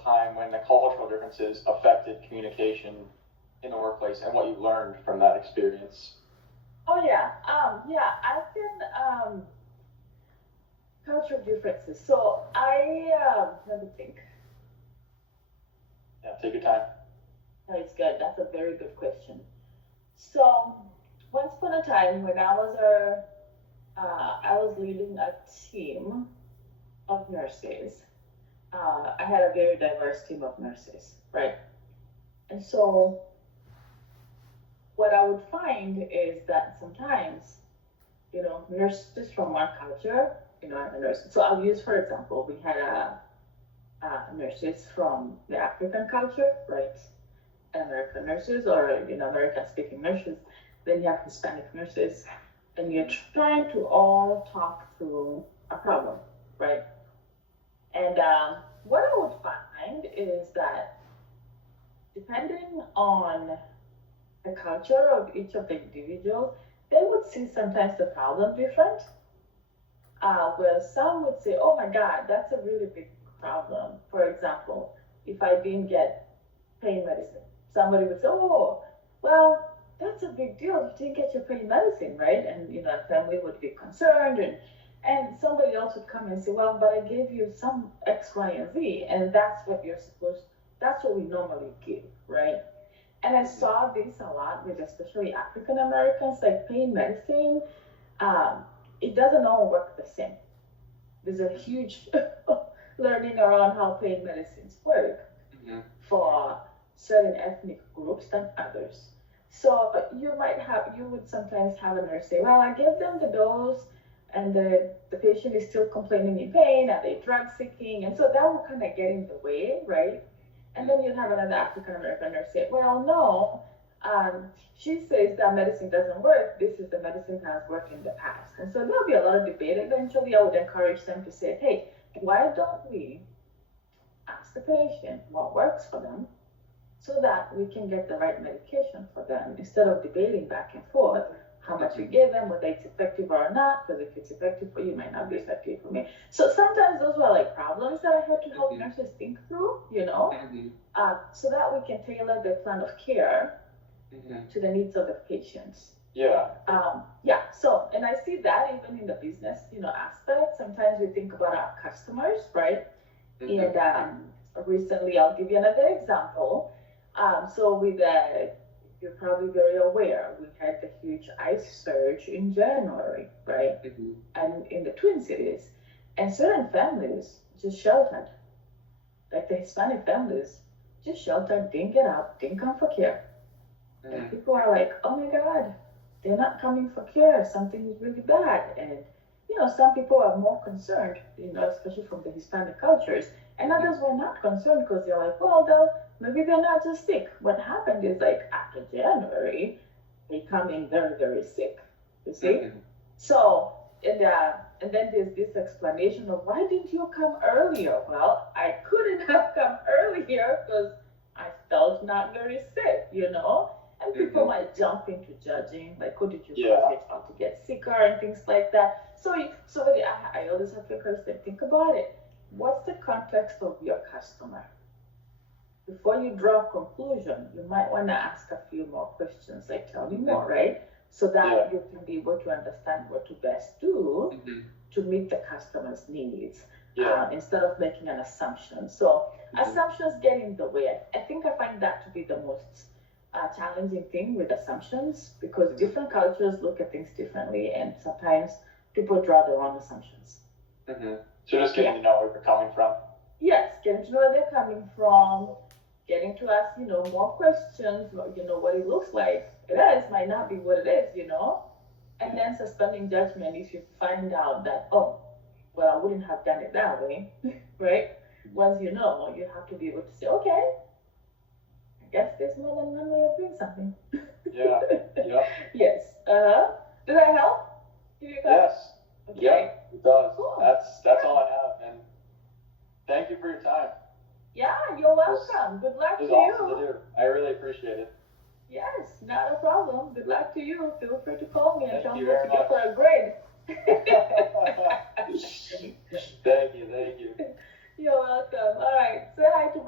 a time when the cultural differences affected communication in the workplace and what you learned from that experience. Oh yeah, I've been cultural differences. So let me think. Yeah, take your time. No, it's good. That's a very good question. So once upon a time, when I was leading a team of nurses. I had a very diverse team of nurses, right? And so what I would find is that sometimes, nurses from one culture, a nurse. So I'll use, for example, we had nurses from the African culture, right? American nurses or American speaking nurses. Then you have Hispanic nurses, and you're trying to all talk through a problem, right? And what I would find is that depending on the culture of each of the individuals, they would see sometimes the problem different. Where some would say, "Oh my God, that's a really big problem." For example, if I didn't get pain medicine, somebody would say, "Oh, well, that's a big deal. You didn't get your pain medicine, right?" And a family would be concerned, and somebody else would come and say, "Well, but I gave you some X, Y, and Z, and that's what you're supposed. That's what we normally give, right?" And I saw this a lot with especially African Americans, like pain medicine. Um, it doesn't all work the same. There's a huge learning around how pain medicines work for certain ethnic groups than others. So you would sometimes have a nurse say, "Well, I gave them the dose, and the patient is still complaining in pain, and they drug seeking," and so that will kind of get in the way, right? And then you'd have another African American nurse say, "Well, no, she says that medicine doesn't work. This is the medicine has worked in the past." And so there'll be a lot of debate. Eventually, I would encourage them to say, "Hey, why don't we ask the patient what works for them so that we can get the right medication for them instead of debating back and forth how much we give them, whether it's effective or not, because if it's effective for you, it might not be effective for me." So sometimes those were like problems that I had to help nurses think through, so that we can tailor the plan of care to the needs of the patients. Yeah. So, and I see that even in the business, aspect. Sometimes we think about our customers, right? And recently, I'll give you another example. So you're probably very aware, we had the huge ice surge in January, right? And in the Twin Cities, and certain families just sheltered, like the Hispanic families just sheltered, didn't get out, didn't come for care. And people are like, "Oh my God, they're not coming for care. Something is really bad." And some people are more concerned, especially from the Hispanic cultures, and others were not concerned because they're like, "Well, maybe they're not just sick." What happened is like after January, they come in very, very sick. You see? So and then there's this explanation of, "Why didn't you come earlier?" Well, I couldn't have come earlier because I felt not very sick. And people might jump into judging, like, "Oh, did you start to get sicker?" and things like that. So I always have to encourage them, think about it. What's the context of your customer? Before you draw a conclusion, you might want to ask a few more questions, like, "Tell me more," right? So that you can be able to understand what to best do to meet the customer's needs instead of making an assumption. So assumptions get in the way. I think I find that to be the most challenging thing with assumptions, because different cultures look at things differently, and sometimes people draw their own assumptions. So just getting to know where they're coming from. Yes, getting to know where they're coming from, getting to ask, more questions, what it looks like. It is, might not be what it is, and then suspending judgment if you find out that, "Oh, well, I wouldn't have done it that way," right? Once you have to be able to say, "Okay, I guess there's more than one way of doing something." Yeah. Yes. Does that help? Yes. Okay. Yeah, it does. Cool. That's all I have, and thank you for your time. Yeah, you're welcome. Good luck to It was you. awesome to do. I really appreciate it. Yes, not a problem. Good luck to you. Feel free to call me and Thank tell me you what very to get much. for a grade. Thank you. You're welcome. All right. Say hi to